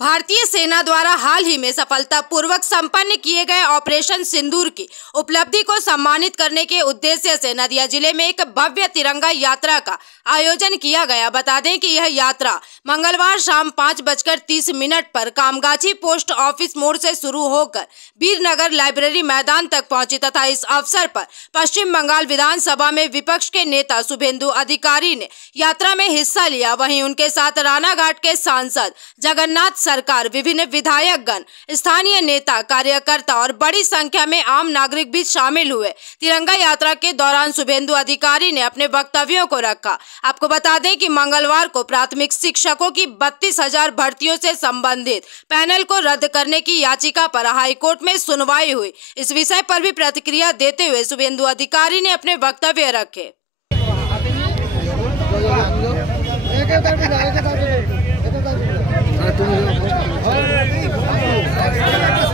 भारतीय सेना द्वारा हाल ही में सफलतापूर्वक संपन्न किए गए ऑपरेशन सिंदूर की उपलब्धि को सम्मानित करने के उद्देश्य से नदिया जिले में एक भव्य तिरंगा यात्रा का आयोजन किया गया। बता दें कि यह यात्रा मंगलवार शाम 5:30 पर कामगाछी पोस्ट ऑफिस मोड़ से शुरू होकर वीरनगर लाइब्रेरी मैदान तक पहुंची तथा इस अवसर पर पश्चिम बंगाल विधानसभा में विपक्ष के नेता शुभेंदु अधिकारी ने यात्रा में हिस्सा लिया। वहीं उनके साथ रानाघाट के सांसद जगन्नाथ सरकार, विभिन्न विधायकगण, स्थानीय नेता, कार्यकर्ता और बड़ी संख्या में आम नागरिक भी शामिल हुए। तिरंगा यात्रा के दौरान शुभेंदु अधिकारी ने अपने वक्तव्यों को रखा। आपको बता दें कि मंगलवार को प्राथमिक शिक्षकों की 32,000 भर्तियों से संबंधित पैनल को रद्द करने की याचिका पर हाईकोर्ट में सुनवाई हुई। इस विषय पर भी प्रतिक्रिया देते हुए शुभेंदु अधिकारी ने अपने वक्तव्य रखे।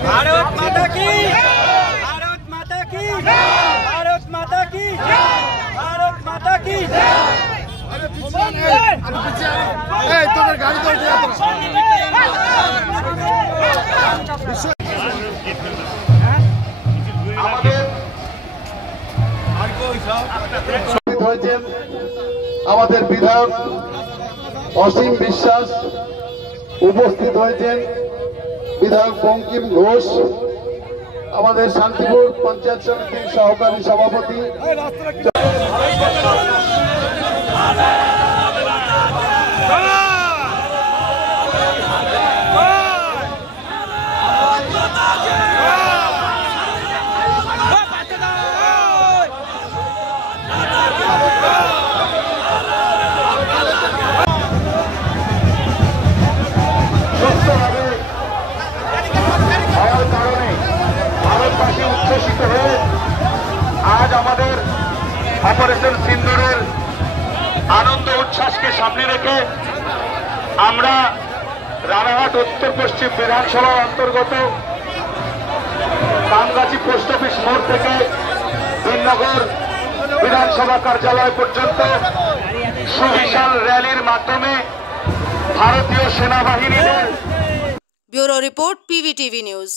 भारत माता की, भारत माता की, भारत माता की, भारत माता की। আমাদের বিধায়ক অসীম বিশ্বাস উপস্থিত হয়েছেন, বিধায়ক বঙ্কিম ঘোষ, আমাদের শান্তিপুর পঞ্চায়েত সমিতির সহকারী সভাপতি आज আমাদের অপারেশন সিন্দুরের আনন্দ উচ্ছ্বাসকে সামনে রেখে আমরা রানাঘাট উত্তর পশ্চিম বিধানসভার অন্তর্গত কামগাছি পোস্ট অফিস মোড় থেকে বীরনগর বিধানসভা কার্যালয় পর্যন্ত সুবিশাল র্যালির মাধ্যমে ভারতীয় সেনাবাহিনীর ब्यूरो रिपोर्ट PVTV न्यूज।